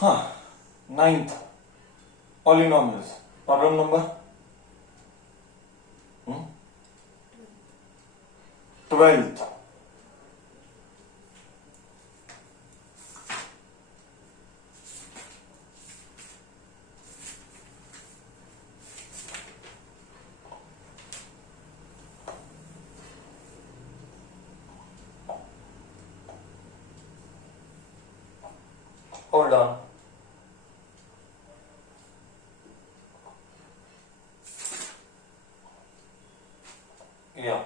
हाँ, 9th polynomials. Problem number 12th. Hold on. Yeah.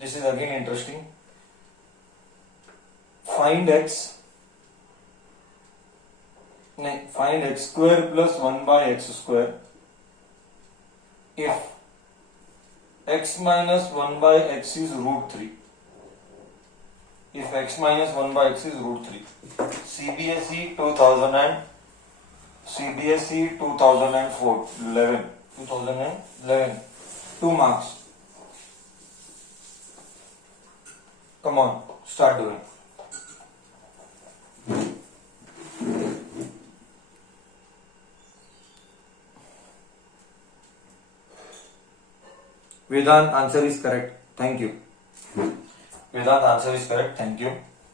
This is again interesting. Find x square plus 1 by x square if x minus 1 by x is root 3. If x minus 1 by x is root 3. CBSE 2011. 2 marks. Come on, start doing. Vedant, answer is correct. Thank you. Vedant, answer is correct. Thank you.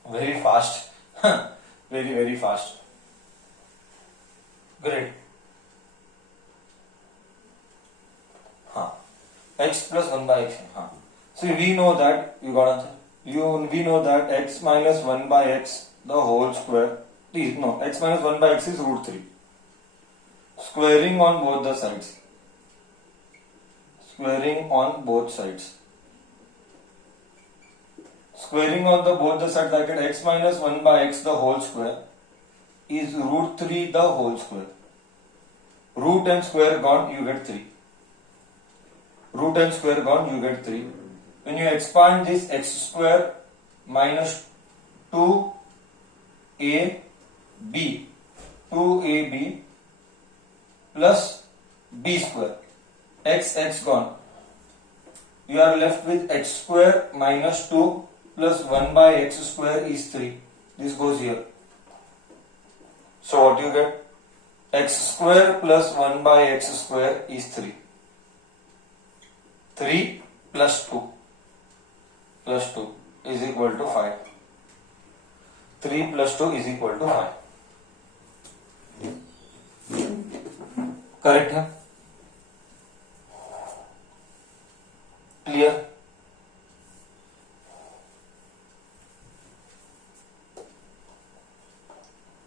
Very fast. Very, very fast. Great. X plus 1 by x. See, we know that, you got answer. We know that x minus 1 by x, the whole square. Please, no, x minus 1 by x is root 3. Squaring on both the sides. Squaring on both sides. Squaring on both the sides, like x minus 1 by x, the whole square, is root 3 the whole square. Root and square gone, you get 3. Root and square gone, you get 3. When you expand this, x square minus 2ab plus b square. X gone. You are left with x square minus 2 plus 1 by x square is 3. This goes here. So what you get? X square plus 1 by x square is 3. 3 plus 2 is equal to 5. 3 plus 2 is equal to 5. Correct है? Clear?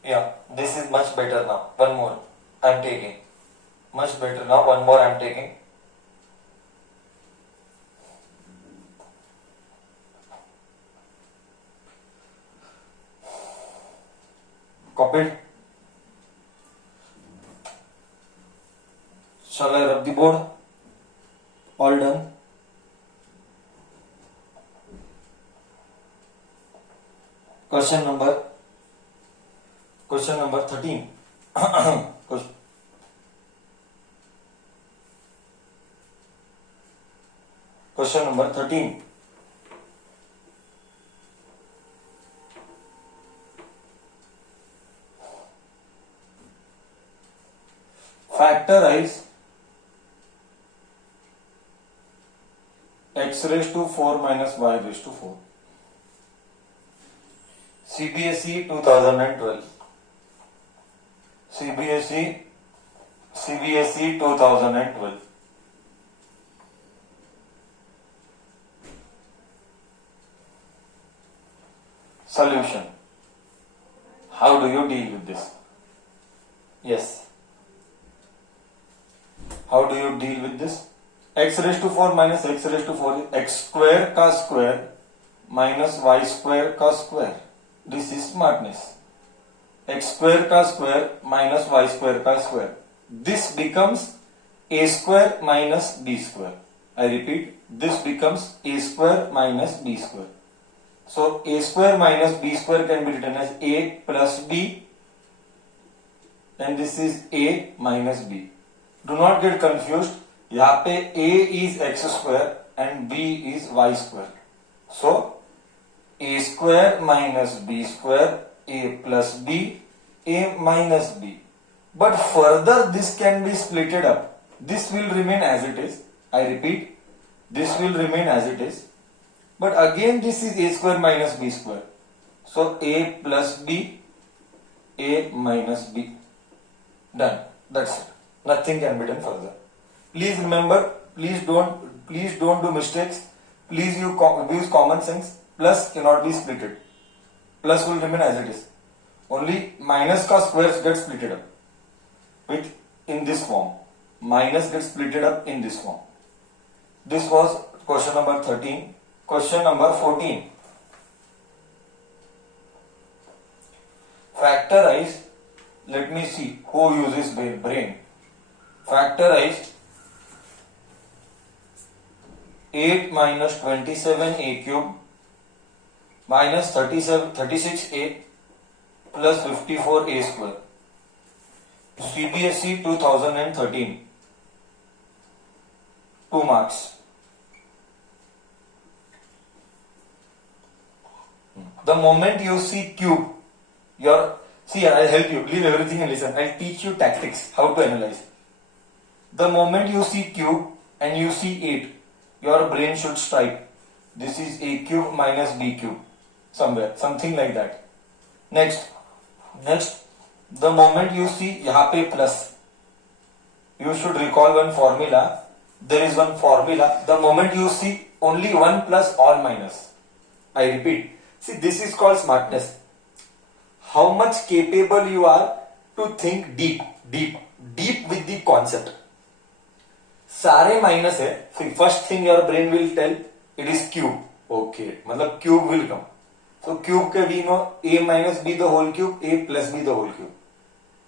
Yeah, this is much better now. One more I am taking. Much better now. One more I am taking. Copied. Shall I rub the board? All done. Question number 13. Question number 13. Factorize x raised to 4 minus y raised to 4. CBSE 2012. CBSE 2012. Solution. How do you deal with this? Yes. How do you deal with this? X raised to 4 minus x raised to 4 is x square का square minus y square का square. This is smartness. X square का square minus y square का square. This becomes a square minus b square. I repeat, this becomes a square minus b square. So a square minus b square can be written as a plus b, and this is a minus b. Do not get confused. यहाँ पे a is x square and b is y square. So a square minus b square a plus b, a minus b. But further this can be splitted up. This will remain as it is. I repeat, this will remain as it is. But again this is a square minus b square. So a plus b, a minus b. Done. That's it. Nothing can be done further. Please remember, please don't do mistakes. Please use common sense. Plus cannot be splitted. Plus will remain as it is. Only minus का squares get splitted up with in this form. Minus gets splitted up in this form. This was question number 13. Question number 14. Factorize. Let me see who uses brain. Factorize 8 minus 27a cube minus 36a plus 54a square. CBSE 2013. 2 marks. The moment you see cube, I'll help you. Leave everything and listen. I'll teach you tactics, how to analyze. The moment you see cube and you see 8, your brain should strike. This is a cube minus b cube. Somewhere, something like that. Next, the moment you see यहाँ पे plus, you should recall one formula. There is one formula. The moment you see only 1 plus or minus. I repeat. See, this is called smartness. How much capable you are to think deep with the concept. सारे minus है. First thing your brain will tell, it is cube. Okay, मतलब cube will come. So cube के we know a minus b the whole cube, a plus b the whole cube.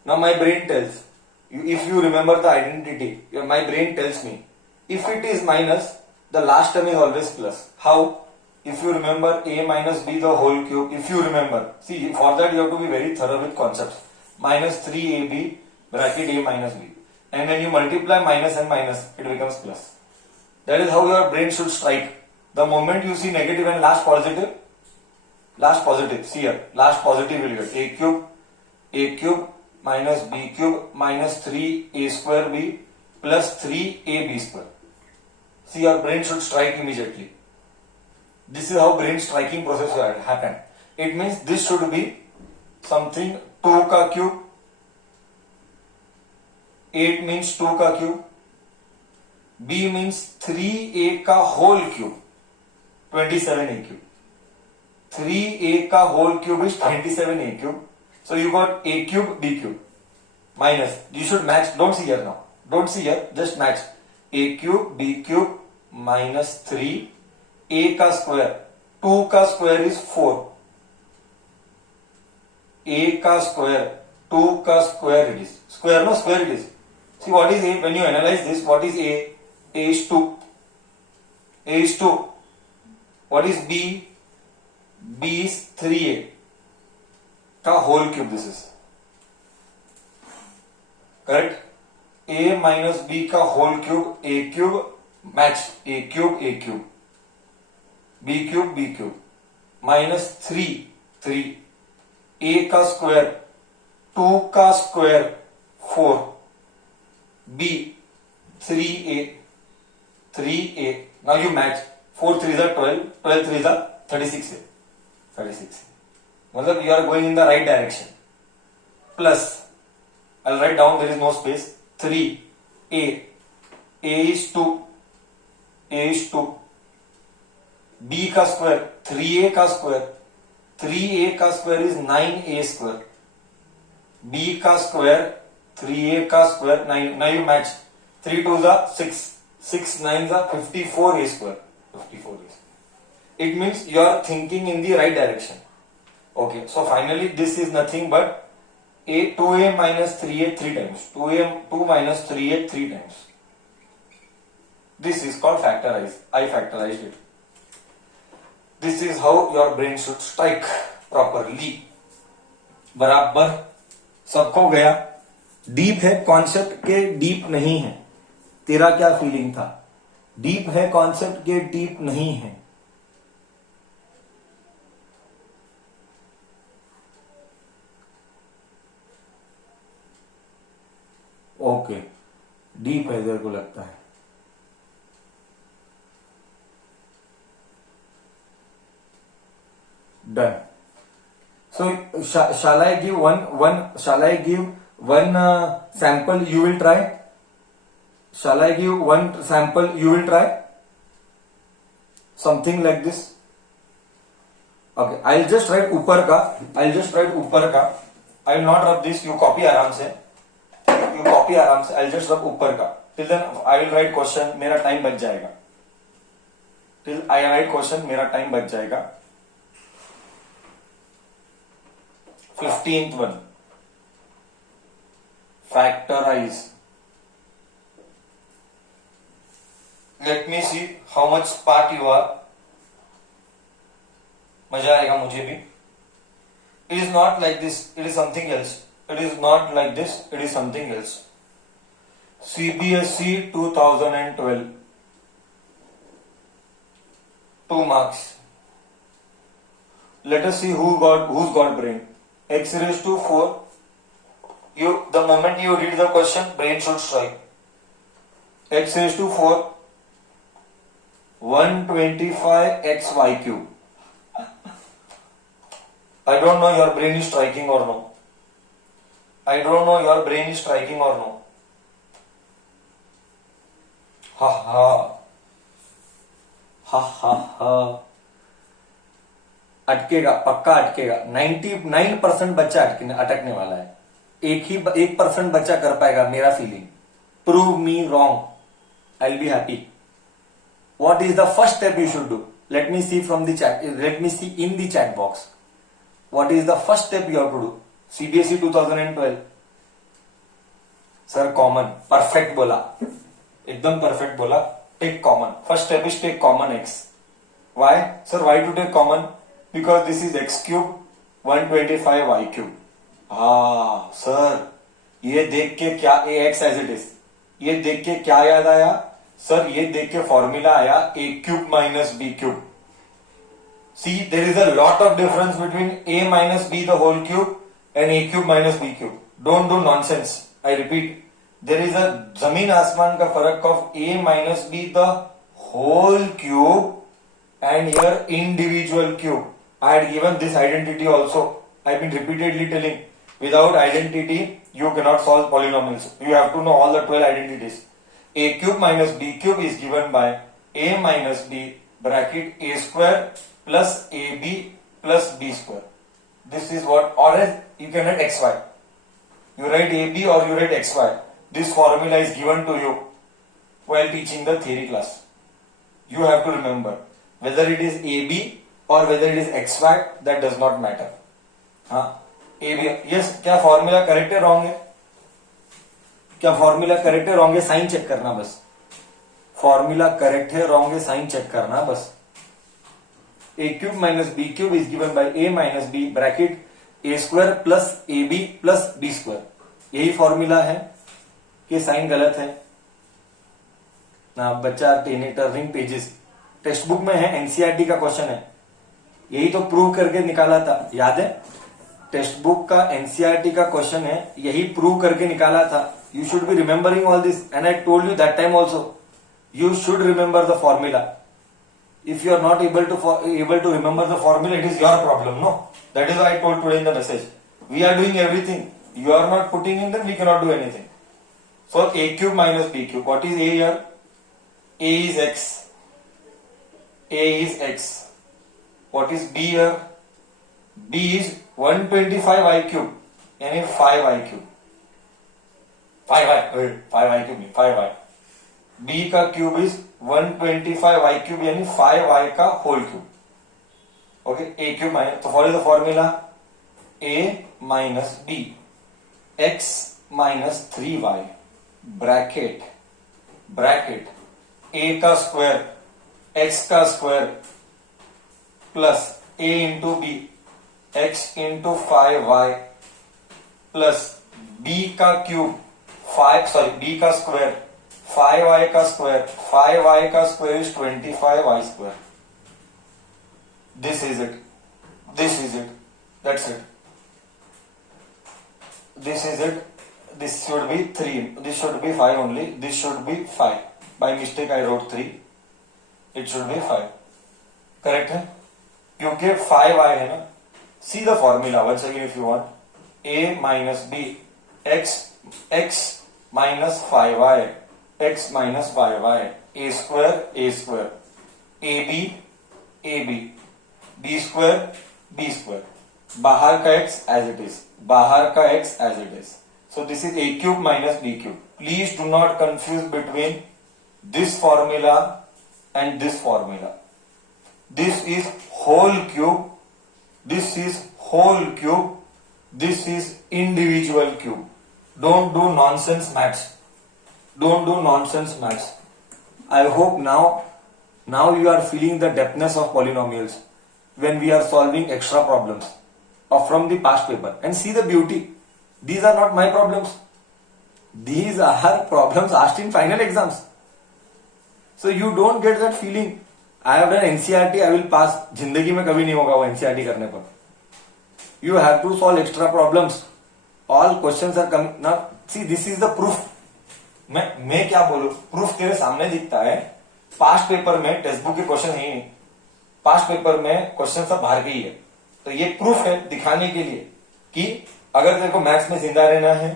Now my brain tells, if you remember the identity, my brain tells me, if it is minus, the last term is always plus. How? If you remember a minus b the whole cube, if you remember, see, for that you have to be very thorough with concepts. Minus 3ab bracket a minus b. And when you multiply minus and minus, it becomes plus. That is how your brain should strike. The moment you see negative and last positive, see here, last positive will get a cube minus b cube minus 3a square b plus 3ab square. See, your brain should strike immediately. This is how brain striking process will happen. It means this should be something 2 का cube, 8 means 2 का cube, b means 3a का whole cube, 27a cube. 3a का whole cube is 27a cube. So you got a cube, b cube. Minus. You should match. Don't see here now. Don't see here. Just match. A cube, b cube minus 3. A का square. 2 का square is 4. A का square. 2 का square it is. Square it is. See what is A? When you analyze this, what is A? A is 2. A is 2. What is B? B is 3A. का whole cube this is. Correct? A minus B का whole cube, A cube, match. A cube. B cube. Minus 3. A का square, 2 का square, 4. B, 3A. Now you match. 4 3s are 12, 12 3s are 36. 36. मतलब you are going in the right direction. Plus, I'll write down, there is no space. 3A. A is 2. B का square, 3A का square. 3A का square is 9A square. B का square, 3A का square, 9. Now you match. 3 2s are 6. 6 9s are 54A square. 54A. It means you are thinking in the right direction. Okay, so finally this is nothing but 2A minus 3A 3 times. 2 minus 3A 3 times. This is called factorize. I factorized it. This is how your brain should strike properly. बराबर सबको गया. Deep है concept के deep नहीं है. तेरा क्या feeling था? डीप है कॉन्सेप्ट के डीप नहीं है. ओके, डीप है इधर को लगता है। Done. So shall I give one sample you will try? Shall I give one sample you will try? Something like this. Okay, I'll just write ऊपर का, I will not rub this, you copy आराम से, I'll just rub ऊपर का. Till then I will write question, मेरा time बच जाएगा. Till I write question मेरा टाइम बच जाएगा. 15th one, factorize. Let me see how much smart you are. मजा आएगा मुझे भी. It is not like this, it is something else. It is not like this, it is something else. CBSE 2012, 2 marks. Let us see who's got brain. X raised to 4. The moment you read the question, brain should strike. X raised to 4, 125 xy cube. I don't know your brain is striking or no. Ha ha. Ha ha ha. अटकेगा, पक्का अटकेगा. 99% बच्चा अटकने वाला है. 1% बच्चा कर पाएगा, मेरा feeling. Prove me wrong, I will be happy. What is the first step you should do? Let me see from the chat. Let me see in the chat box. What is the first step you have to do? CBSE 2012. Sir, common. Perfect बोला. एकदम perfect बोला. Take common. First step is take common x. Why? Sir, why to take common? Because this is x cube, 125 y cube. हाँ sir, ये देख के क्या ax as it is, ये देख के क्या याद आया सर? ये देख के फॉर्मूला आया a cube minus b cube. See, there is a lot of difference between a minus b the whole cube and a cube minus b cube. Don't do nonsense. I repeat, there is a जमीन आसमान का फर्क of a minus b the whole cube and here individual cube. I had given this identity also. I've been repeatedly telling, without identity you cannot solve polynomials. You have to know all the 12 identities. A cube minus b cube is given by a minus b bracket a square plus ab plus b square. This is what, or else you can write xy. You write ab or you write xy. This formula is given to you while teaching the theory class. You have to remember whether it is ab or whether it is xy, that does not matter. हाँ, ab, yes, क्या formula correct है wrong है? क्या formula correct है wrong है? Sign check करना बस. Formula correct है रॉन्ग है, साइन चेक करना बस. a cube minus b cube is given by a minus b bracket a square plus ab plus b square. यही फॉर्मूला है कि साइन गलत है ना बच्चा. टर्निंग पेजेस टेक्स्ट बुक में है, एनसीईआरटी का क्वेश्चन है. यही तो प्रूव करके निकाला था, याद है? टेक्स्ट बुक का एनसीईआरटी का क्वेश्चन है, यही प्रूव करके निकाला था. You should be remembering all this and I told you that time also. You should remember the formula. If you are not able to remember the formula, it is your problem. No, that is I told today in the message. We are doing everything, you are not putting in, then we can not do anything. So a cube minus b cube. What is a here? A is x. A is x. What is b here? B is 125 i cube, यानी 5 i cube. 5 i cube नहीं, 5 i. B का cube is 125 i cube, यानी 5 i का whole cube. Okay, a cube minus, तो for the formula a minus b x minus 3y bracket a का square x का square plus a into B x into 5y plus b का cube b का square 5y का square 5y का square is 25y square. This is it, that's it. This is it, this should be 3, this should be 5 only, this should be 5. By mistake I wrote 3, it should be 5. Correct है, क्योंकि 5 आए है ना. See the formula once again if you want. a minus B x minus 5y x minus 5y a square ab b square बाहर का x as it is, बाहर का x as it is. So this is a cube minus b cube. Please do not confuse between this formula and this formula. This is whole cube, this is whole cube, this is individual cube. Don't do nonsense maths. Don't do nonsense maths. I hope now you are feeling the depthness of polynomials when we are solving extra problems or from the past paper. And see the beauty. These are not my problems. These are problems asked in final exams. So you don't get that feeling. I have done NCERT, I will pass. जिंदगी में कभी नहीं होगा वो NCERT करने पर. You have to solve extra problems. All questions are coming. Now see, this is the proof. मैं क्या बोलूं? प्रूफ तेरे सामने दिखता है. पास्ट पेपर में टेक्स्ट बुक के क्वेश्चन है ही नहीं. पास्ट पेपर में क्वेश्चन सब बाहर के ही है. तो ये प्रूफ है दिखाने के लिए कि अगर तेरे को मैथ्स में जिंदा रहना है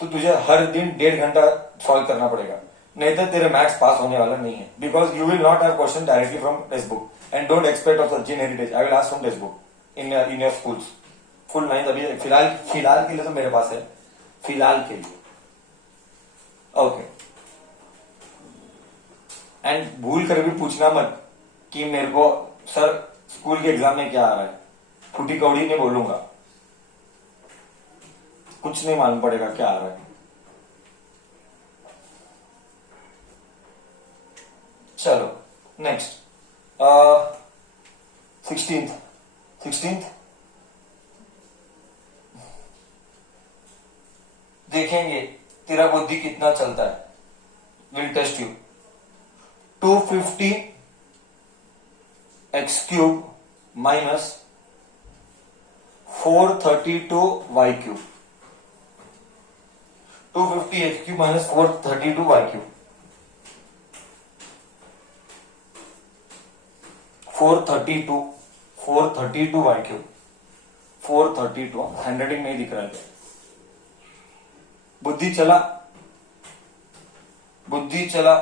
तो तुझे हर दिन 1.5 घंटा सॉल्व करना पड़ेगा. नहीं तो तेरे मैथ्स पास होने वाला नहीं है. Because you will not have question directly from text book and don't expect of Sachin heritage. I will ask from text book in your schools. Full 9th अभी फिलहाल के लिए तो मेरे पास है. फिलहाल के लिए ओके. एंड भूल कर भी पूछना मत कि मेरे को सर स्कूल के एग्जाम में क्या आ रहा है. फूटी कौड़ी नहीं बोलूंगा. कुछ नहीं मालूम पड़ेगा क्या आ रहा है. चलो नेक्स्ट 16th देखेंगे तेरा बुद्धि कितना चलता है. Will test you. 250 x cube minus 432 y cube. 250 x cube minus 432 y cube. 432 y cube. 432 handwriting नहीं दिख रहा है. बुद्धि चला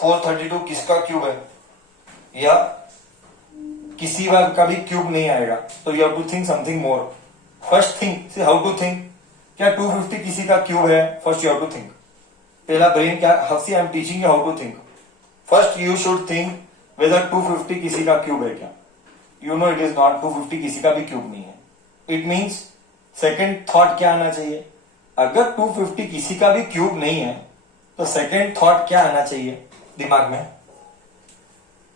432 किसका क्यूब है या किसी का भी क्यूब नहीं आएगा. तो you have to think something more. First think see how to think. क्या 250 किसी का क्यूब है? First you have to think. पहला ब्रेन क्या हफ्सी I am teaching you how to think. First you should think whether 250 किसी का cube है क्या. You know it is not. 250 किसी का भी क्यूब नहीं है. इट मीन्स सेकेंड थॉट क्या आना चाहिए. अगर 250 किसी का भी क्यूब नहीं है तो सेकेंड थॉट क्या आना चाहिए दिमाग में.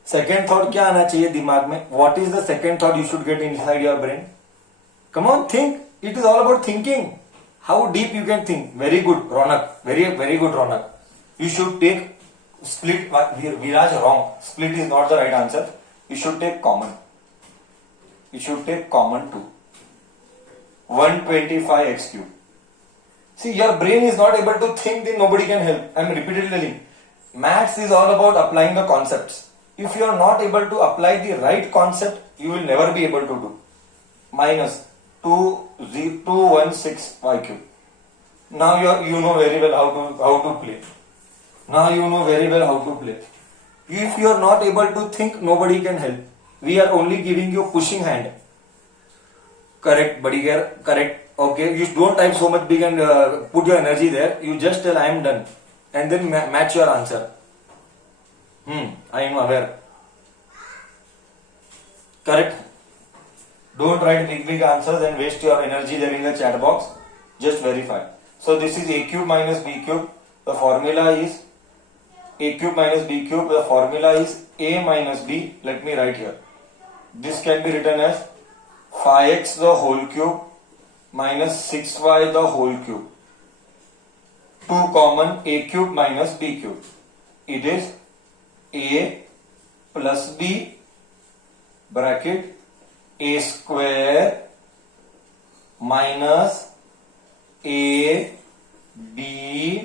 सेकेंड थॉट क्या आना चाहिए दिमाग में. What is the second thought you should get inside your brain. Come on think. It is all about thinking. How deep you can think. Very good Raunak. Very good Raunak. You should take split. Viraj wrong. Split is not the right answer. You should take common. You should take common too. 125 x cube. See, your brain is not able to think, then nobody can help. I am repeatedly telling. Maths is all about applying the concepts. If you are not able to apply the right concept, you will never be able to do. Minus 216 y cube. Now you know very well how to play. Now you know very well how to play. If you are not able to think, nobody can help. We are only giving you pushing hand. Correct, buddy. Correct. Okay. You don't type so much big and put your energy there. You just tell I am done, and then match your answer. I am aware. Correct. Don't write big answers and waste your energy there in the chat box. Just verify. So this is a cube minus b cube. The formula is a cube minus b cube. The formula is a minus b. Let me write here. This can be written as 5x the whole cube minus 6y the whole cube. 2 common a cube minus b cube. It is a plus b bracket a square minus a B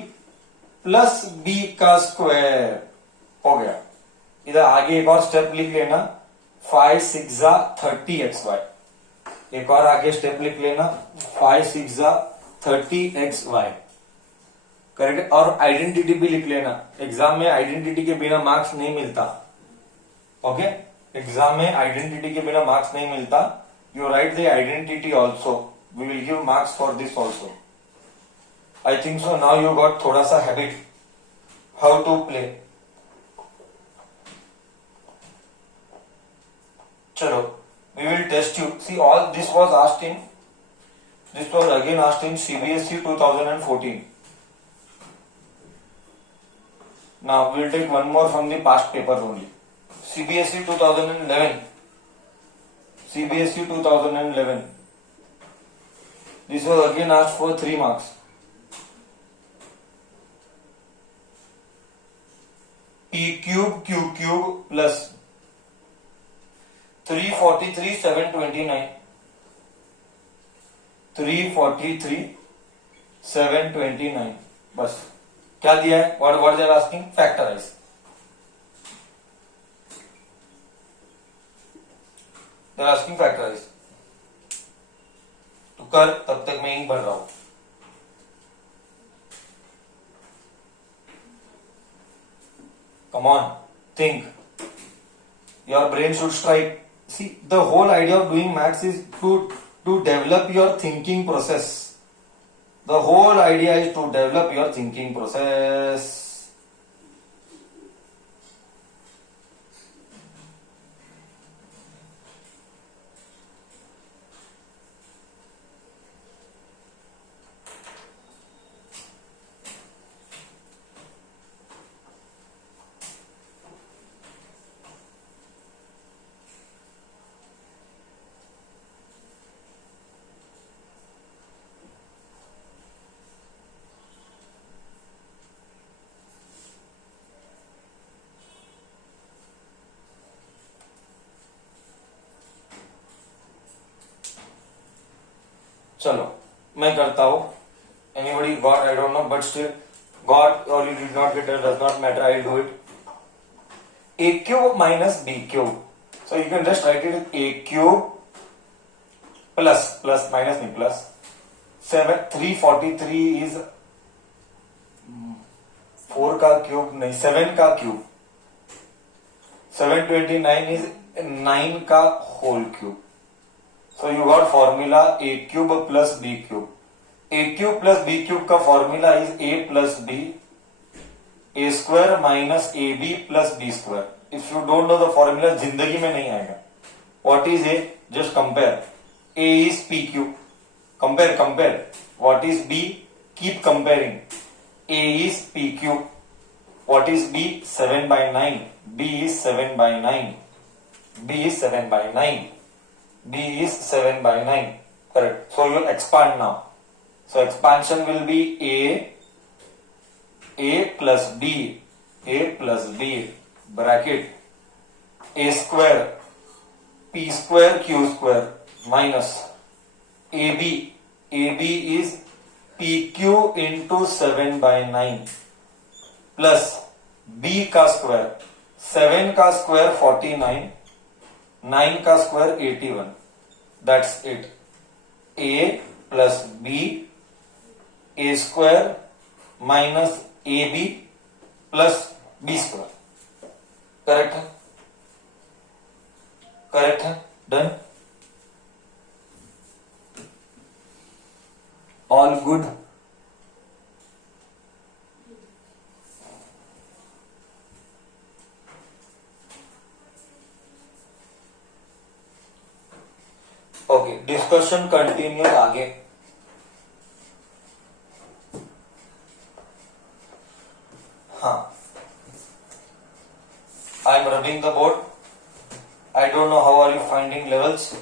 plus B का square हो गया। इधर आगे एक और step लिख लेना, 5 6 30 x Y. एक और आगे स्टेप लिख लेना, 5 6 30 एक्स वाई। करेक्ट। और आइडेंटिटी भी लिख लेना, एग्जाम में आइडेंटिटी के बिना मार्क्स नहीं मिलता। ओके, एग्जाम में आइडेंटिटी के बिना मार्क्स नहीं मिलता। You write the identity also, we will give marks for this also. I think so now you got थोड़ा सा हैबिट हाउ टू प्ले। चलो, we will test you. See, all this was again asked in CBSE 2014. Now we will take one more from the past paper only. CBSE 2011. CBSE 2011. This was again asked for 3 marks. P cube Q cube plus 343 729, 343 729। बस क्या दिया है, what they are asking, factorize. They are asking factorize. तो कर, तब तक मैं ही भर रहा हूं। Come on, think, your brain should strike. See, the whole idea of doing maths is to develop your thinking process. The whole idea is to develop your thinking process. चलो मैं करता हूं। Anybody got, I don't know, but still got और you did not get, does not matter, I will do it. A cube minus B cube, so you can just write it A cube plus plus minus नहीं plus 343 is 4 का cube नहीं 7 का cube, 729 is 9 का whole cube. So you got formula a cube plus b cube. A cube plus b cube का formula is a plus b, a square minus ab plus b square. If you don't know the formula, जिंदगी में नहीं आएगा। What is a? Just compare. A is p cube. Compare. What is b? Keep comparing. A is p cube. What is b? 7 by 9. B is 7 by 9. B is 7 by 9. B is 7 by 9. Correct. So you expand now. So expansion will be A plus B, A plus B, bracket, A square, P square, Q square, minus AB. AB is PQ into 7 by 9, plus B का square, 7 का square 49, 9 का square 81। That's it. a plus b, a square minus A B plus B square. Correct है? Correct है? Done? All good? Okay, discussion continue आगे। हाँ, I am rubbing the board. I don't know how are you finding levels,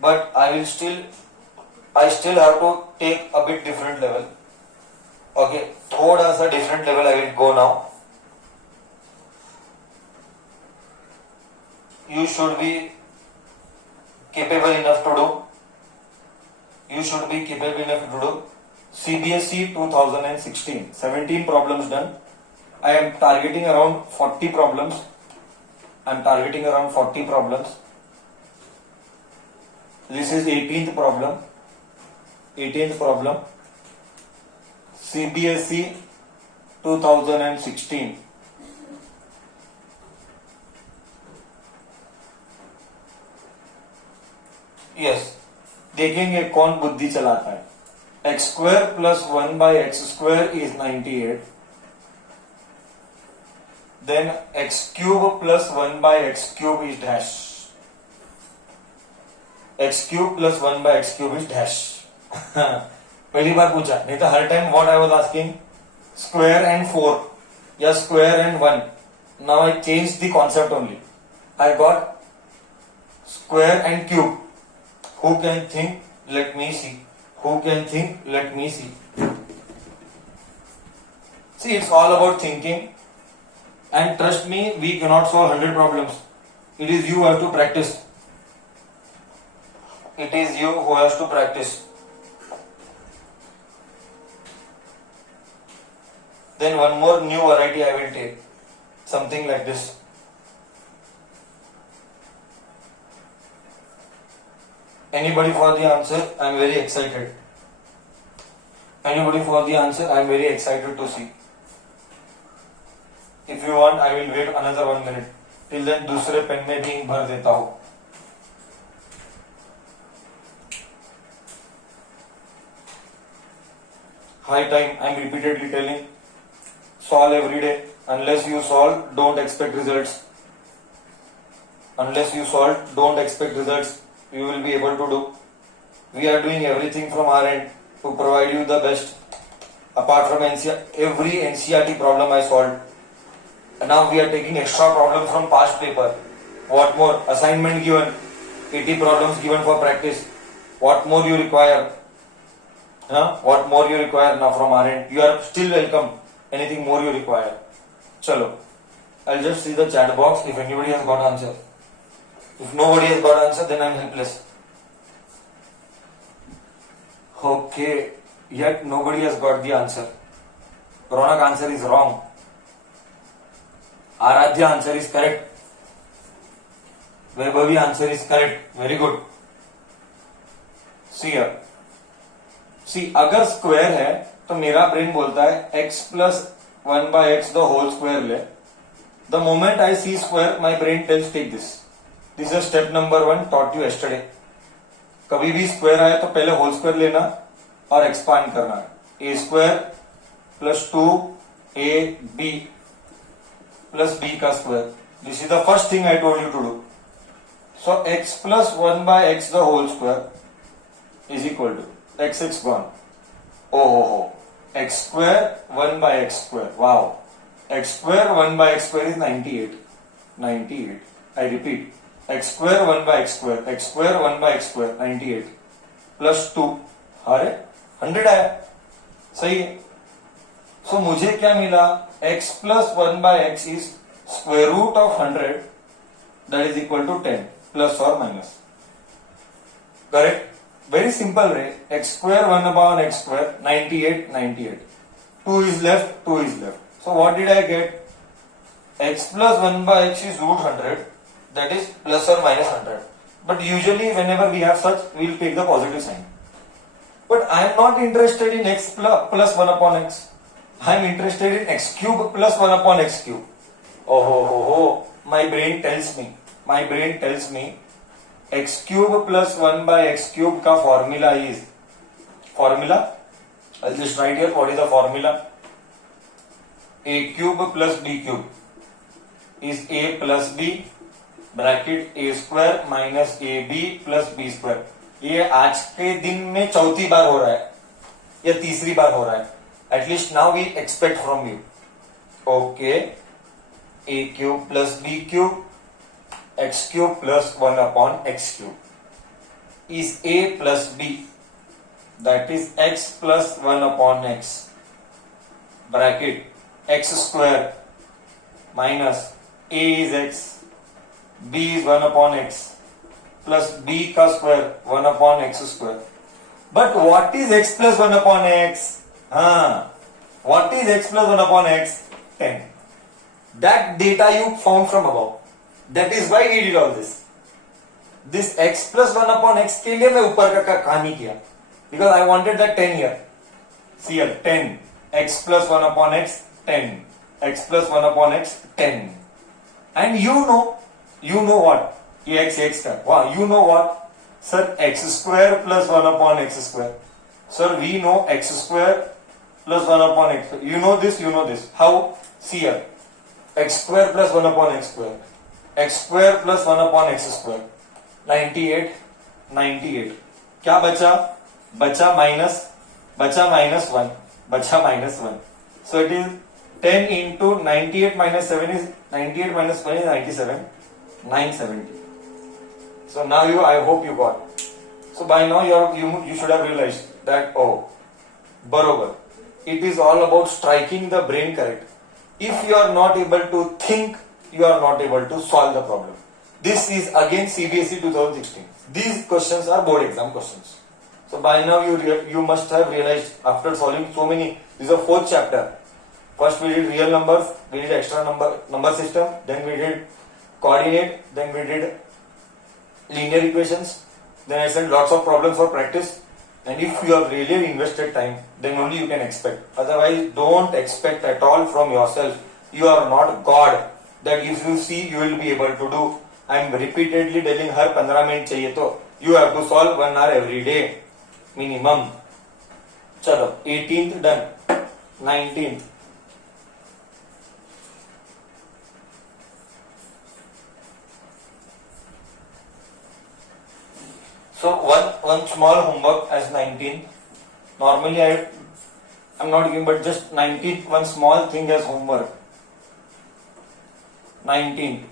but I still have to take a bit different level. Okay, थोड़ा सा different level I will go now. You should be capable enough to do. You should be capable enough to do. CBSE 2016, 17 problems done. I am targeting around 40 problems. This is 18th problem. CBSE 2016. Yes, देखेंगे कौन बुद्धि चलाता है. X square plus 1/x² is 98. Then x cube plus 1/x³ is dash. x cube plus 1/x³ is dash. पहली बार पूछा, नहीं तो हर time what I was asking square and 4 या square and 1. Now I change the concept only. I got square and cube. Who can think? Let me see. Who can think? Let me see. See, it's all about thinking. And trust me, we cannot solve 100 problems. It is you who have to practice. It is you who has to practice. Then one more new variety I will take. Something like this. Anybody for the answer? I am very excited. Anybody for the answer? I am very excited to see. If you want, I will wait another 1 minute. Till then, दूसरे pen में भी ink भर देता हूँ. High time. I am repeatedly telling. Solve every day. Unless you solve, don't expect results. Unless you solve, don't expect results. You will be able to do. We are doing everything from our end to provide you the best. Apart from every NCERT problem I solved. And now we are taking extra problems from past paper. What more? Assignment given. 80 problems given for practice. What more you require? What more you require now from our end? You are still welcome. Anything more you require. Chalo. I'll just see the chat box if anybody has got answer. If nobody has got answer, then I am helpless. Okay, yet nobody has got the answer. Ronak answer is wrong. Aradhya answer is correct. Vaibhavi answer is correct. Very good. See here. See, अगर square है तो मेरा brain बोलता है x plus 1/x the whole square ले. The moment I see square, my brain tells take this. This is step number 1 taught you yesterday. कभी भी square आए तो पहले होल स्क्वायर लेना और एक्सपांड करना. a square plus 2ab plus b का square. This is the first thing I told you to do. So x plus 1/x the whole square is equal to x gone. हो x square 1/x square. Wow. x square 1/x square is 98. I repeat. x square 1/x square. x square 1/x square 98 plus 2. अरे 100 आया. सही है. सो मुझे क्या मिला? x plus 1/x is square root of 100. That is equal to 10 plus or minus. Correct? Very simple way. X square 1/x square 98. 2 is left. So what did I get? X plus 1/x is root 100. That is plus or minus 100. But usually whenever we have such, we will take the positive sign. But I am not interested in x plus 1 upon x. I am interested in x cube plus 1 upon x cube. My brain tells me x cube plus 1/x cube का formula is. I'll just write here what is the formula. A cube plus b cube is a plus b bracket a square minus ab plus b square. ये आज के दिन में चौथी बार हो रहा है या तीसरी बार हो रहा है. At least now we expect from you. Okay. a cube plus b cube x cube plus 1 upon x cube is a plus b. That is x plus 1 upon x bracket x square minus a is x, b is 1 upon x plus b का square 1 upon x square. But what is x plus 1 upon x? What is x plus 1 upon x? 10. That data you found from above. That is why we did all this. This x plus 1 upon x के लिए मैं ऊपर का काम ही किया. Because I wanted that 10 here. See here, 10. X plus 1 upon x, 10. X plus 1 upon x, 10. And you know what? ये x का. Wow, you know what? Sir, x square plus 1 upon x square. Sir, we know x square plus 1 upon x. You know this. How? See here. X square plus 1 upon x square. X square plus 1 upon x square. 98. क्या बचा? बचा minus 1. So it is 10 into 98 minus 7 is 98 minus 1 is 97. 970. So now I hope you got. So by now you should have realized that barobar. It is all about striking the brain correct. If you are not able to think, you are not able to solve the problem. This is again CBSE 2016. These questions are board exam questions. So by now you must have realized after solving so many. This is a fourth chapter. First we did real numbers, we did extra number system, then we did coordinate, then we did linear equations, then I said lots of problems for practice. And if you have really invested time, then only you can expect. Otherwise, don't expect at all from yourself. You are not God. That if you see, you will be able to do. I am repeatedly telling her 15 minutes चाहिए तो you have to solve 1 hour every day minimum. चलो 18th done. 19th. So one small homework as 19th. Normally I'm not giving, but just 19th one small thing as homework. 19th.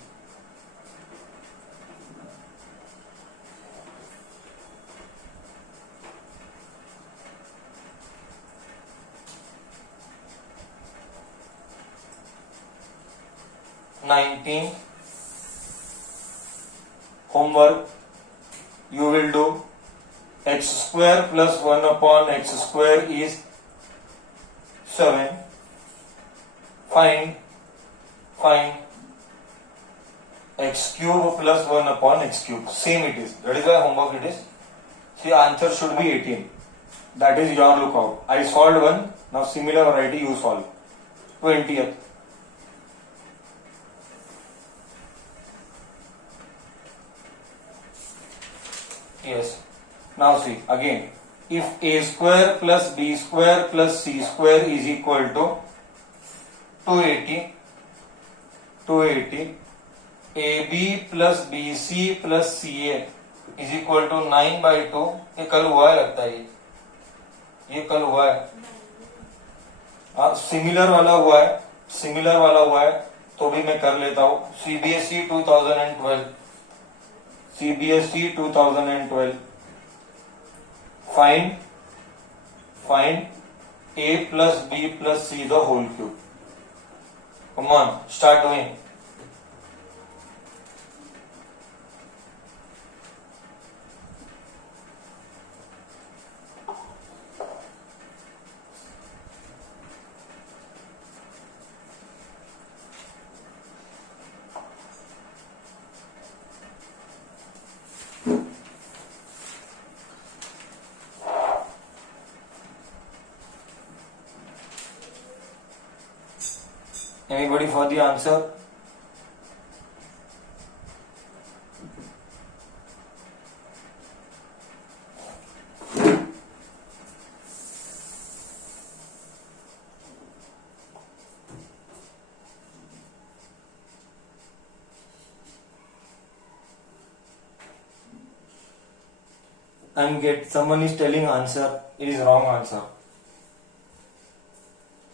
Homework. You will do x square plus 1 upon x square is 7. Find x cube plus 1 upon x cube. Same it is. That is why homework it is. See, answer should be 18. That is your lookout. I solved one. Now similar variety you solve. 20th. Yes. Now see again. If a square plus b square plus c square is equal to 280, ab plus bc plus ca is equal to 9/2. ये कल हुआ है लगता है. ये कल हुआ है. सिमिलर वाला हुआ है तो भी मैं कर लेता हूँ. CBSE 2012. Find a plus b plus c the whole cube. Come on, start doing. Anybody for the answer? Someone is telling answer. It is wrong answer.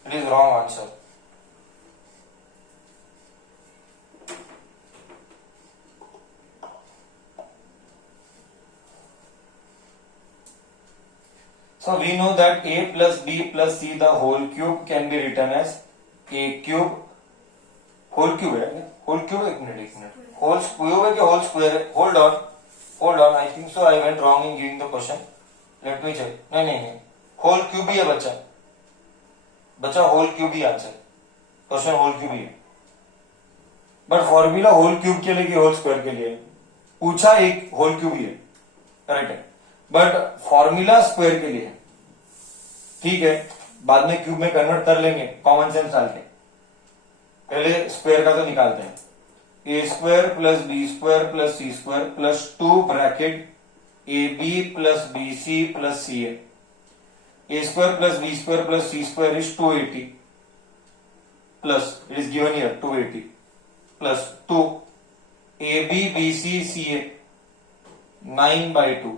It is wrong answer. So we know that a plus b plus c the whole cube can be written as a cube whole cube है. Whole cube एक minute whole cube है कि whole square है? Hold on, I think so I went wrong in giving the question. Let me check, नहीं नहीं नहीं, whole cube ही है बच्चा, बच्चा होल क्यूब ही आंसर, क्वेश्चन होल क्यूब ही है, बट फॉर्मूला होल क्यूब के लिए कि होल स्क्वायर के लिए पूछा, एक होल क्यूब ही है, करेक्ट है, बट फॉर्मूला स्क्वायर के लिए है, ठीक है, बाद में क्यूब में कन्वर्ट कर लेंगे कॉमन सेंस डाल के, पहले स्क्वायर का तो निकालते हैं, A square plus B square plus C square plus 2 bracket A B plus B C plus C A square plus B square plus C square is 280 plus it is given here 280 plus 2 A B B C C A 9/2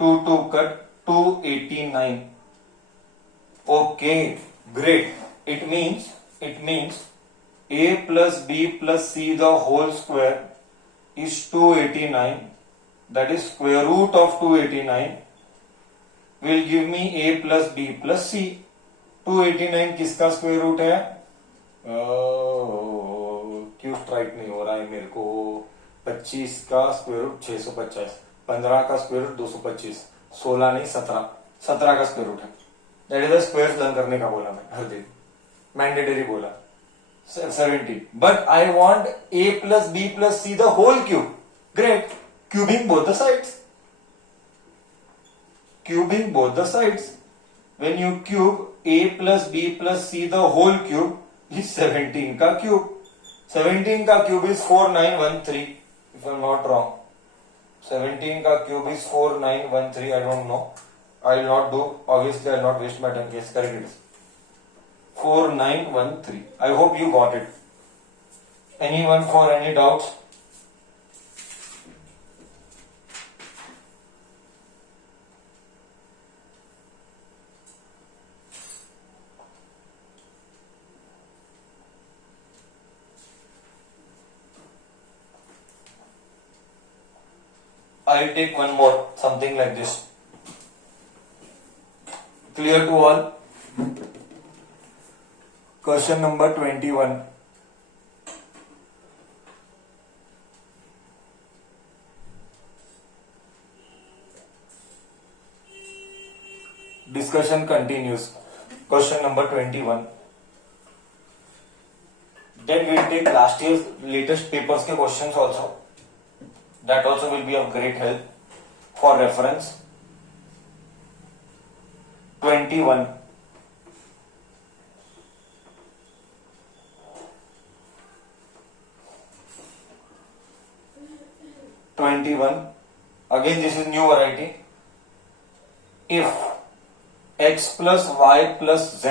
2 2 cut 289. Okay, great. It means a plus b plus c the whole square is 289. That is square root of 289 will give me a plus b plus c. 289 किसका square root है? क्यों strike नहीं हो रहा है मेरे को? 25 का स्क्वायर रूट 650, 15 का स्क्वायर रूट 225, 16 नहीं 17 का स्क्वायर रूट है। That is the square learn करने का बोला मैं हर दिन, मैंडेटरी बोला 70, but I want a plus b plus c the whole cube. Great, cubing both the sides, cubing both the sides, when you cube a plus b plus c the whole cube is 17 का cube. 17 का cube is 4913 if I am not wrong. 17 का cube is 4913. I don't know. I will not do. Obviously, I will not waste my time. Yes, correct it is 4913. I hope you got it. Anyone for any doubts? I'll take one more, something like this. Clear to all? Question number 21. Discussion continues. Question number 21. Then we'll take last year's latest papers के questions also. That also will be of great help for reference. 21. Again, this is new variety. If x plus y plus z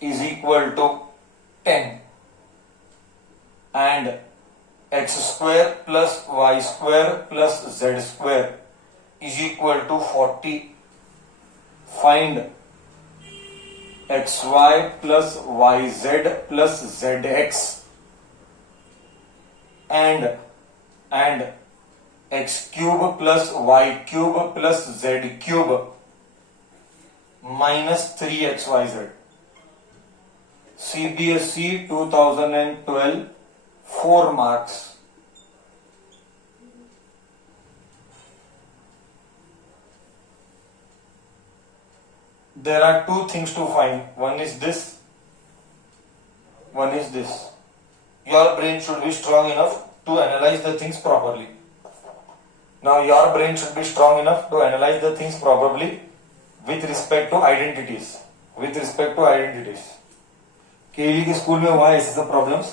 is equal to 10 and x square plus y square plus z square is equal to 40, find xy plus yz plus zx and x cube plus y cube plus z cube minus 3xyz. CBSE 2012, 4 marks. There are two things to find. One is this, one is this. Your brain should be strong enough to analyze the things properly. Now your brain should be strong enough to analyze the things properly with respect to identities. With respect to identities. केली के school में हुआ है ऐसे सब problems?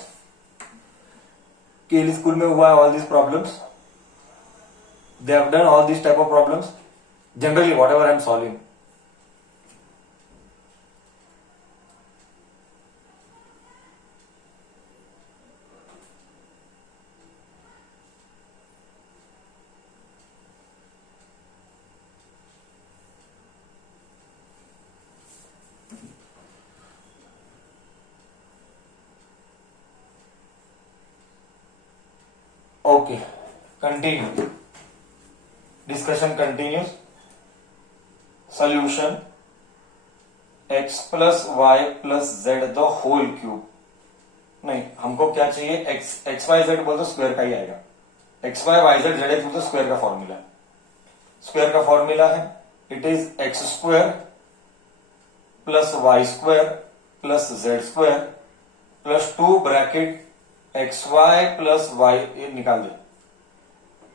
केली school में हुआ है all these problems? They have done all these type of problems? Generally, whatever I am solving. Okay, continue. Discussion continues. Solution: x plus y plus z the whole cube. नहीं, हमको क्या चाहिए? x y z बोल तो square का ही आएगा. x y y z z x बोल तो स्क्वायर का फॉर्मूला है. स्क्वायर का फॉर्मूला है It is x square plus y square plus z square plus 2 bracket xy plus y, ये निकाल दे,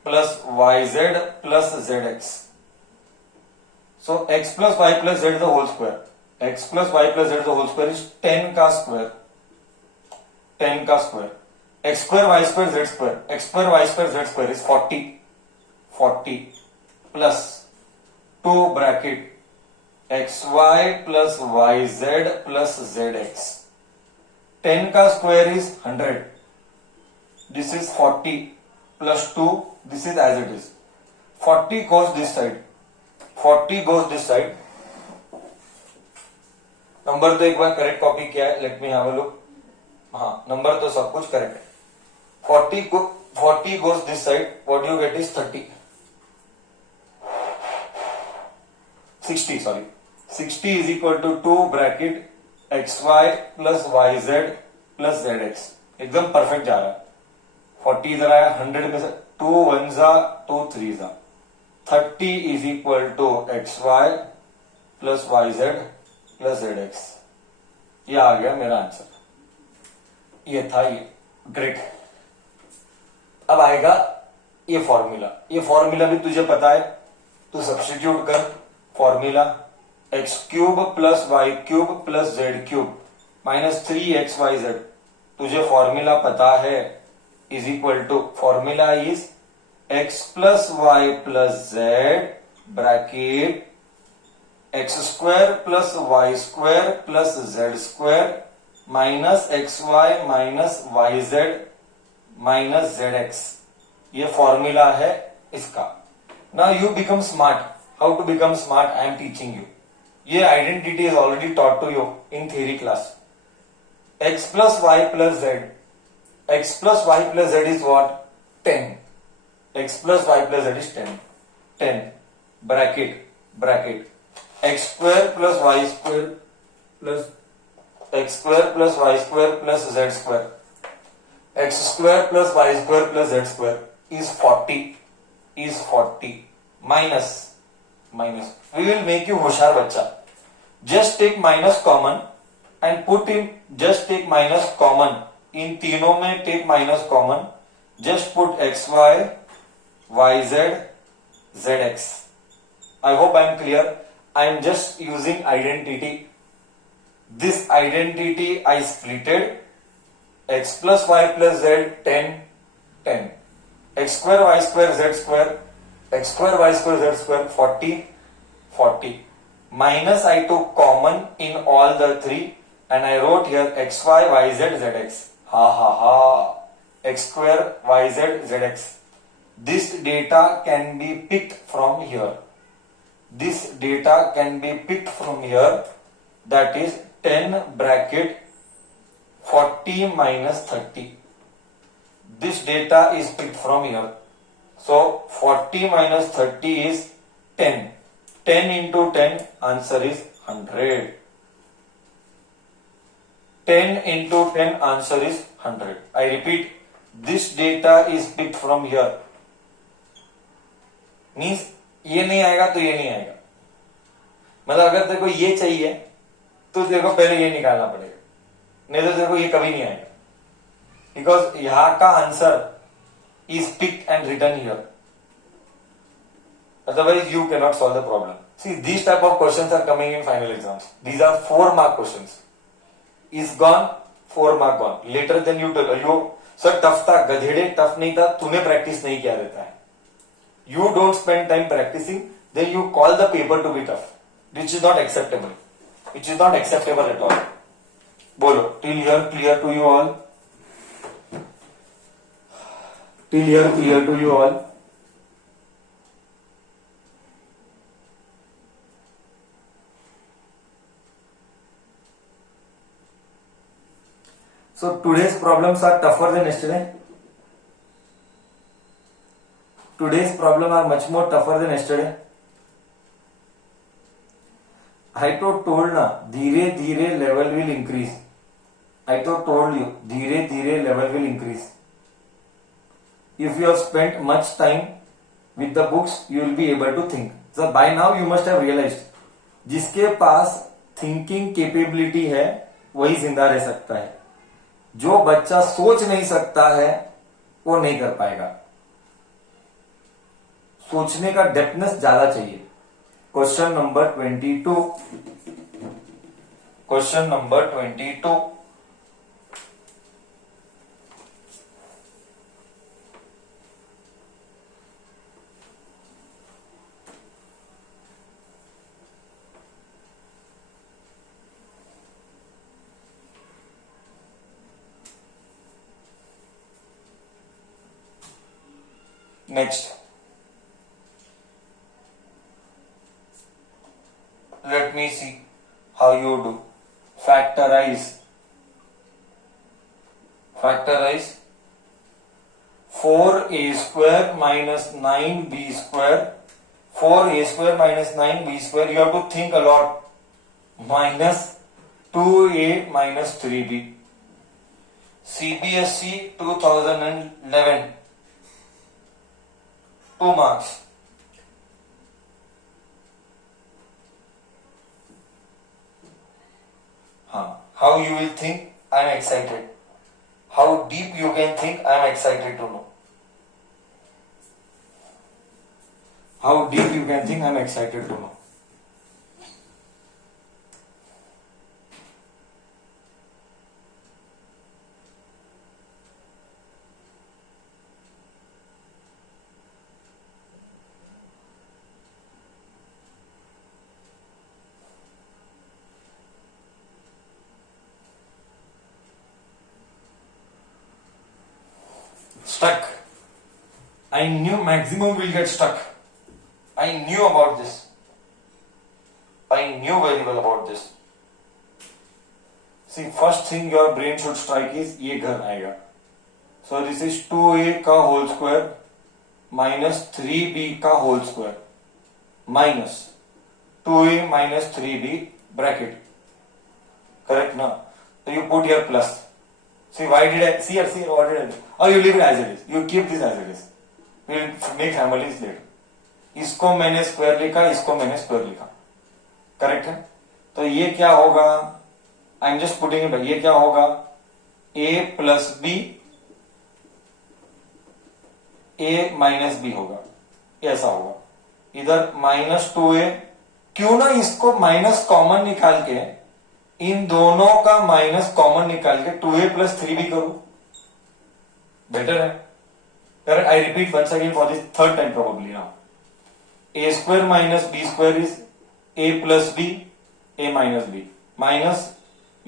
plus yz plus zx. So x plus y plus z the whole square. X plus y plus z the whole square is 10 का square. 10 का square. X square y square z square. X square y square z square is 40. 40 plus 2 bracket xy plus yz plus zx. 10 का square is 100. This is 40 plus 2. This is as it is. 40 goes this side. 40 goes this side. Number तो एक बार correct copy किया है. Let me have a look. हाँ, number तो सब कुछ correct है. 40 goes this side. What you get is 30. 60, sorry. 60 is equal to 2 bracket xy plus yz plus zx. एकदम परफेक्ट जा रहा है. 40 इधर आया, 100 में से 2 1 जा 2 3 जा. 30 is equal to xy plus yz plus zx. ये आ गया मेरा आंसर. ये था ये. ग्रेट. अब आएगा ये फॉर्मूला. ये फॉर्मूला भी तुझे पता है, तो सब्स्टिट्यूट कर. Formula x cube plus Y cube plus Z cube minus 3xyz. तुझे फॉर्मूला पता है, is equal to, formula is x plus Y plus Z bracket X square plus Y square plus Z square minus X Y minus Y Z minus Z X. ये formula है इसका. Now you become smart. How to become smart I am teaching you. ये identity is already taught to you in theory class. x plus y plus z. x plus y plus z is what? 10. x plus y plus z is 10. 10 bracket x square plus y square plus x square plus y square plus z square. x square plus y square plus z square is 40 minus. We will make you होशियार बच्चा. Just take minus common and put in, just take minus common. इन तीनों में take minus common. Just put xy, yz, zx. I hope I am clear. I am just using identity. This identity I splitted. X plus y plus z 10. X square y square z square. X square y square z square 40. Minus I took common in all the three and I wrote here xy yz zx. Ha. X square yz zx. This data can be picked from here. That is 10 bracket 40 minus 30. This data is picked from here. So 40 minus 30 is 10. 10 into 10, answer is 100. 10 into 10, answer is 100. I repeat, this data is picked from here. Means ये नहीं आएगा तो ये नहीं आएगा. मतलब अगर तेरे को ये चाहिए तो तेरे को पहले ये निकालना पड़ेगा, नहीं तो तेरे को ये कभी नहीं आएगा. Because यहाँ का answer is picked and written here. Otherwise, you cannot solve the problem. See, these type of questions are coming in final exams. These are 4 mark questions. Is gone, 4 mark gone. Later then you tell, yo, sir, tough था, गधेड़े, tough नहीं था, तूने practice नहीं किया रहता है. You don't spend time practicing, then you call the paper to be tough, which is not acceptable. At all. बोलो, till here clear to you all? Till here clear to you all? So today's problems are tougher than yesterday. Today's problems are much more tougher than yesterday. I तो told ना, धीरे धीरे level will increase. I तो told you, धीरे धीरे level will increase. If you have spent much time with the books, you will be able to think. So by now you must have realized, जिसके पास thinking capability है वही जिंदा रह सकता है. जो बच्चा सोच नहीं सकता है वो नहीं कर पाएगा. सोचने का डेप्थनेस ज्यादा चाहिए. Question number 22. Question number 22. Next, let me see how you do. Factorize 4a square minus 9b square. 4a square minus 9b square, you have to think a lot. Minus 2a minus 3b. CBSE 2011. 2 marks. How you will think? I am excited. How deep you can think? I am excited to know. How deep you can think? I am excited to know. Stuck. I knew maximum will get stuck. I knew about this. I knew very well about this. See, first thing your brain should strike is ये घर आएगा. So this is 2a का whole square minus 3b का whole square minus 2a minus 3b bracket. Correct na? So you put here plus. See, why did I see here what did I do? Oh, you leave it as it is. You keep this as it is. We'll make families later. इसको मैंने square लिखा, इसको मैंने square लिखा. Correct है? तो ये क्या होगा? I am just putting it. ये क्या होगा? a plus b a minus b होगा. ऐसा होगा. इधर माइनस 2a. क्यों ना इसको माइनस कॉमन निकाल के इन दोनों का माइनस कॉमन निकाल के 2a प्लस 3b करूं. बेटर है. Correct. I repeat once again for this third time probably now. a square minus b square is a plus b a minus b. Minus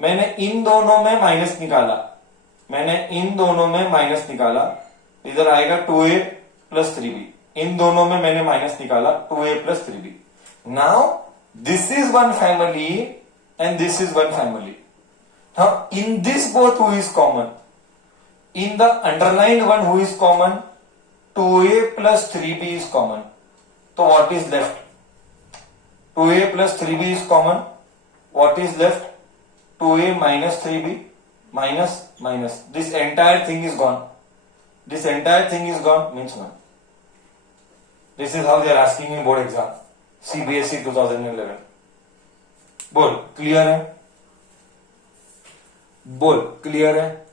मैंने इन दोनों में माइनस निकाला. इधर आएगा 2a प्लस 3b. इन दोनों में मैंने माइनस निकाला 2a plus 3b. Now this is one family and this is one family. Now in this both who is common? In the underlined one who is common? 2a plus 3b is common. So what is left? 2a plus 3b is common. What is left? 2a minus 3b minus. This entire thing is gone. This entire thing is gone means 1. This is how they are asking in board exam. CBSE 2011. बोल clear है? बोल clear है?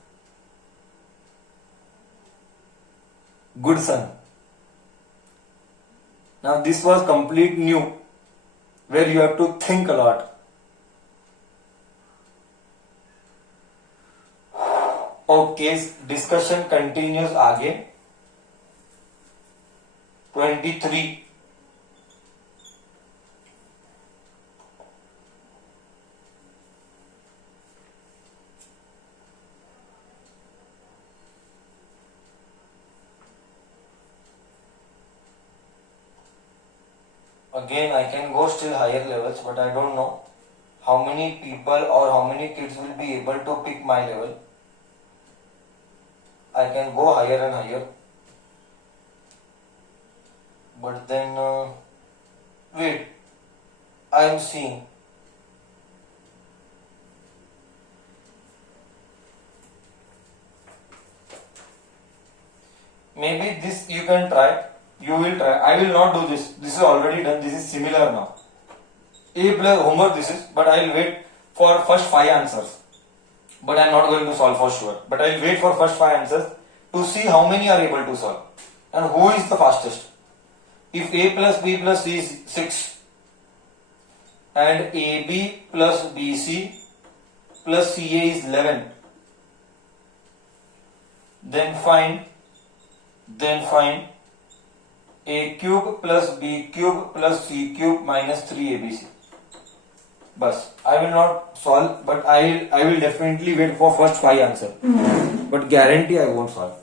Good son. Now this was complete new where you have to think a lot. Okay, discussion continues आगे. 23. Again, I can go still higher levels, but I don't know how many people or how many kids will be able to pick my level. I can go higher and higher, but then wait, I am seeing maybe this you can try. You will try. I will not do this. This is already done. This is similar now. A plus homework this is, but I will wait for first 5 answers. But I am not going to solve for sure. But I will wait for first 5 answers to see how many are able to solve and who is the fastest. If A plus B plus C is 6 and AB plus BC plus CA is 11, then find A cube plus B cube plus C cube minus 3ABC. Bus. I will not solve, but I will definitely wait for first 5 answer. But guarantee I won't solve.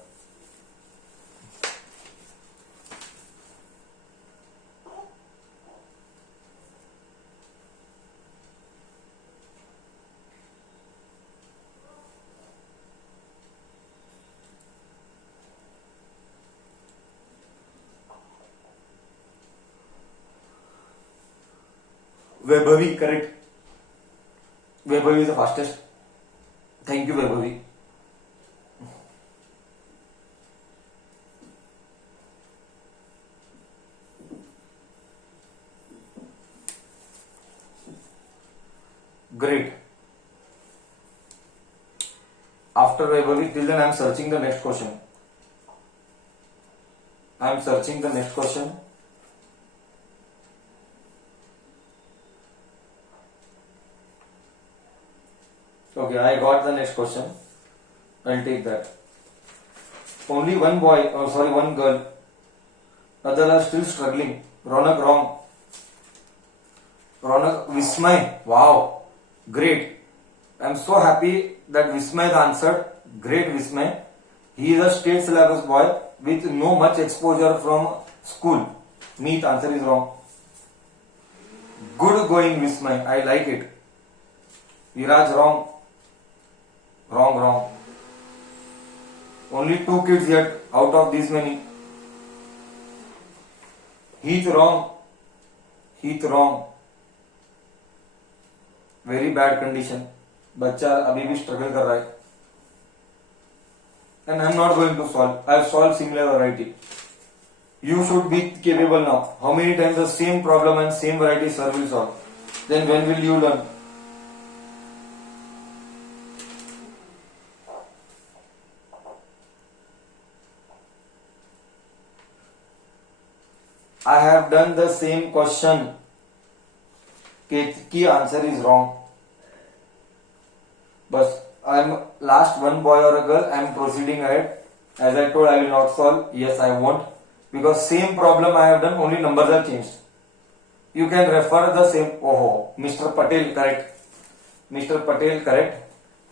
Vaibhavi, correct. Vaibhavi is the fastest. Thank you, Vaibhavi. Great. After Vaibhavi, till then I am searching the next question. I am searching the next question. Okay, I got the next question. I'll take that. Only one boy, one girl. Others are still struggling. Ronak, wrong. Ronak, Vismay, wow, great. I'm so happy that Vismay answered. Great, Vismay. He is a state syllabus boy with no much exposure from school. Meet answer is wrong. Good going, Vismay. I like it. Viraj, wrong. Wrong. Only 2 kids yet out of these many. Heath, wrong. Very bad condition. बच्चा अभी भी struggle कर रहा है. And I am not going to solve. I have solved similar variety. You should be capable now. How many times the same problem and same variety sir will solve? Then when will you learn? I have done the same question. Key answer is wrong. But I am last one boy or a girl. I am proceeding ahead. As I told, I will not solve. Yes, I won't, because same problem I have done. Only numbers are changed. You can refer the same. Oh, Mr. Patel correct. Mr. Patel correct.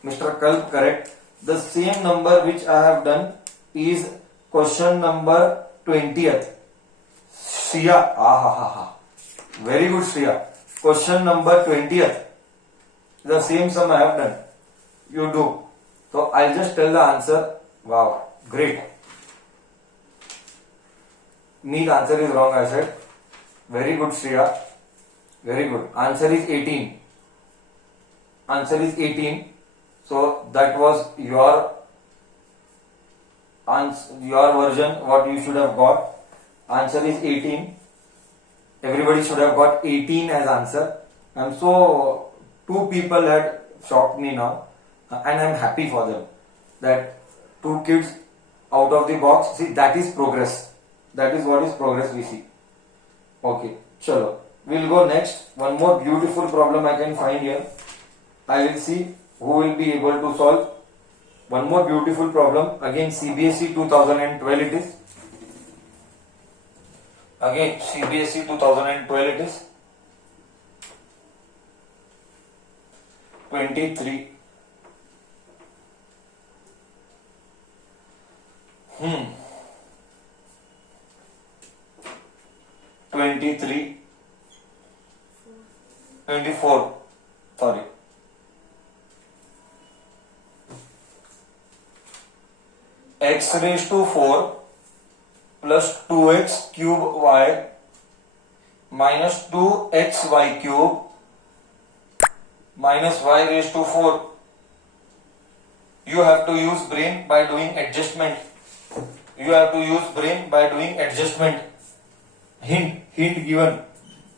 Mr. Kalp correct. The same number which I have done is question number 20th. Shriya, very good, Shriya. Question number 20th. The same sum I have done. You do. So I'll just tell the answer. Wow, great. Meet answer is wrong, I said. Very good, Shriya. Very good. Answer is 18. Answer is 18. So that was your version, what you should have got. Answer is 18. Everybody should have got 18 as answer. And so 2 people had shocked me now, and I'm happy for them that 2 kids out of the box. See, that is progress. That is what is progress we see. Okay, chalo. We'll go next. One more beautiful problem I can find here. I will see who will be able to solve. One more beautiful problem. Again, CBSE 2012 it is. Again, CBSE 2012 it is. 23. 23. 24. Sorry. X raised to 4 plus 2x cube y minus 2xy cube minus y raised to 4. You have to use brain by doing adjustment. hint given.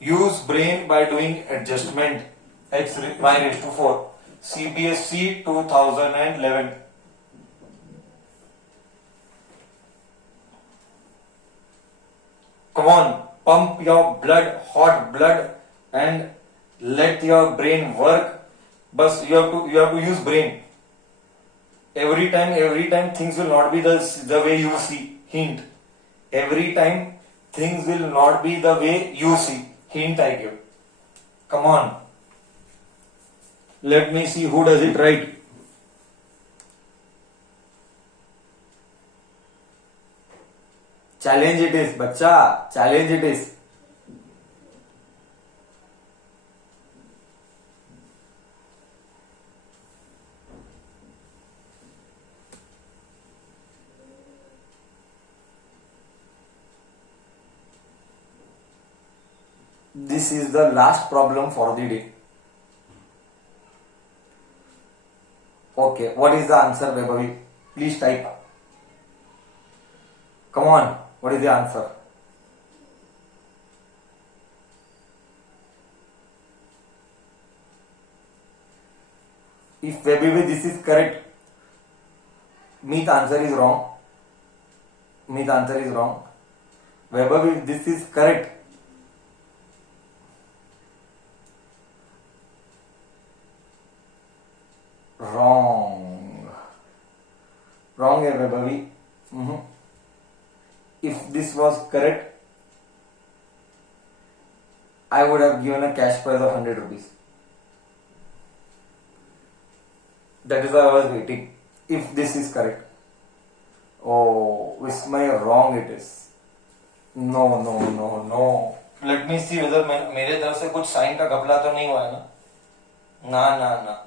Use brain by doing adjustment. Y raised to 4. CBSC 2011. Come on, pump your blood, hot blood, and let your brain work. But you have to use brain. Every time things will not be the way you see. Hint. Every time things will not be the way you see. Hint I give. Come on. Let me see who does it right. Challenge it is, bacha. Challenge it is. This is the last problem for the day. Okay, what is the answer, Vaibhavi? Please type. Come on, what is the answer? If Vaibhavi this is correct, Meet answer is wrong. Meet answer is wrong. Vaibhavi, this is correct. Wrong. Wrong है Vaibhavi. If this was correct, I would have given a cash prize of 100 rupees. That is why I was waiting. If this is correct. Oh, Vismay, wrong it is. No. Let me see whether मेरे तरफ से कुछ sign का घपला तो नहीं हुआ है ना. ना.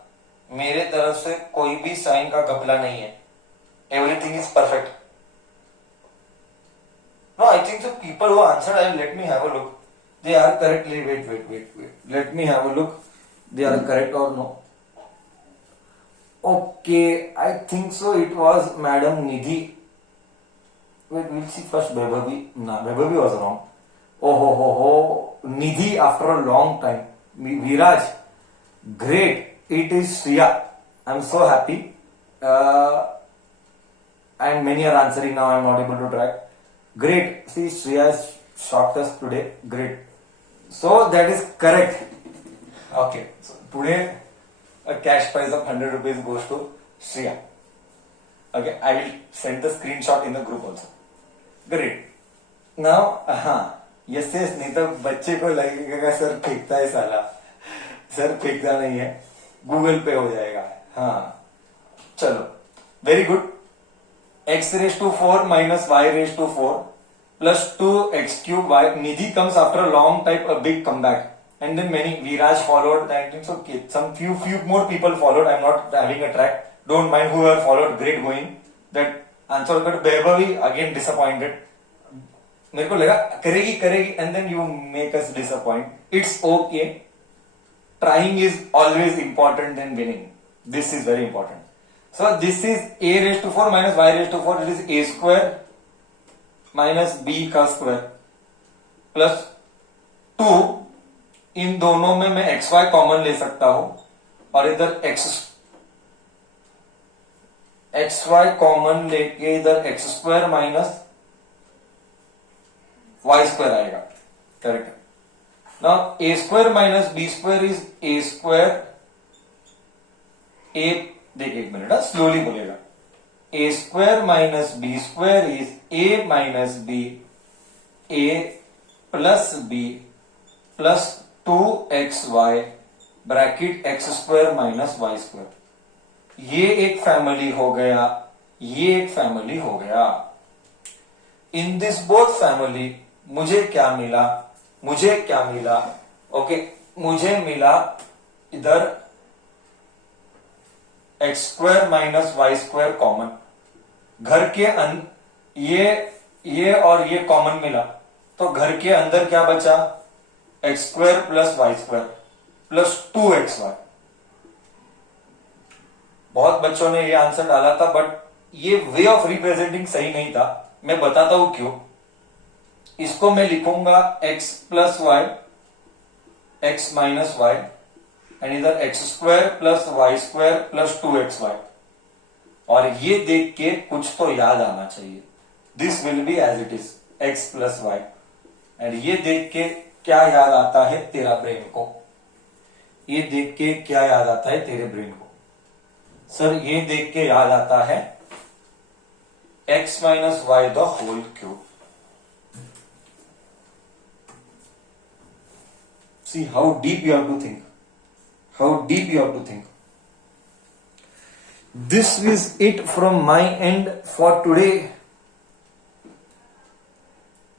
मेरे तरफ से कोई भी साइन का घपला नहीं है. Everything is perfect. No, I think the people who answered, let me have a look. They are correctly. Wait. Let me have a look. They are correct or no? Okay, I think so. It was Madam Nidhi. Wait, we'll see first Vaibhavi. No, Vaibhavi was wrong. Oh. Nidhi after a long time. Viraj. Great. It is Shriya. I'm so happy. And many are answering now. I'm not able to track. Great. See, Shriya has shocked us today. Great. So that is correct. Okay. So today a cash prize of 100 rupees goes to Shriya. Okay. I will send the screenshot in the group also. Great. Now, yes, नहीं तो बच्चे को लगेगा sir फेंकता है साला. Sir फेंकता नहीं है. गूगल पे हो जाएगा. हाँ. चलो. Very good. X raised to 4 minus y raised to 4 plus 2x cube y. Nidhi comes after a long time, a big comeback. And then many, Viraj followed, I think so, okay, some few more people followed. I'm not having a track. Don't mind whoever followed, great going. That answer, but Vaibhavi again disappointed. मेरे को लगा करेगी and then you make us disappoint. It's okay. Trying is always important than winning. This is very important. So this is a raised to 4 minus y raised to 4. It is a square minus b का square plus 2. इन दोनों में मैं xy common ले सकता हूं और इधर xy common लेके इधर x square minus y square आएगा. Correct. Now a square minus b square is a square. a देख एक मिनट, स्लोली बोलेगा. a square minus b square is a minus b, a plus b plus 2xy bracket x square minus y square. ये एक family हो गया, ये एक family हो गया. इन दिस बोथ फैमिली मुझे क्या मिला? ओके, मुझे मिला इधर x square minus y square common. घर के ये और ये कॉमन मिला तो घर के अंदर क्या बचा? x square plus y square plus 2xy. बहुत बच्चों ने ये आंसर डाला था, बट ये वे ऑफ रिप्रेजेंटिंग सही नहीं था. मैं बताता हूं क्यों. इसको मैं लिखूंगा x plus Y, x minus Y, and इधर X square plus Y square plus 2xy, और ये देख के कुछ तो याद आना चाहिए. This will be as it is x plus y. And ये देख के क्या याद आता है तेरा ब्रेन को? ये देख के क्या याद आता है तेरे ब्रेन को? सर ये देख के याद आता है x minus y the whole cube. See how deep you have to think. How deep you have to think. This is it from my end for today.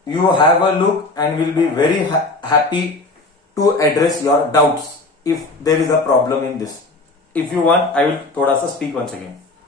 You have a look and will be very happy to address your doubts if there is a problem in this. If you want, I will thoda sa speak once again.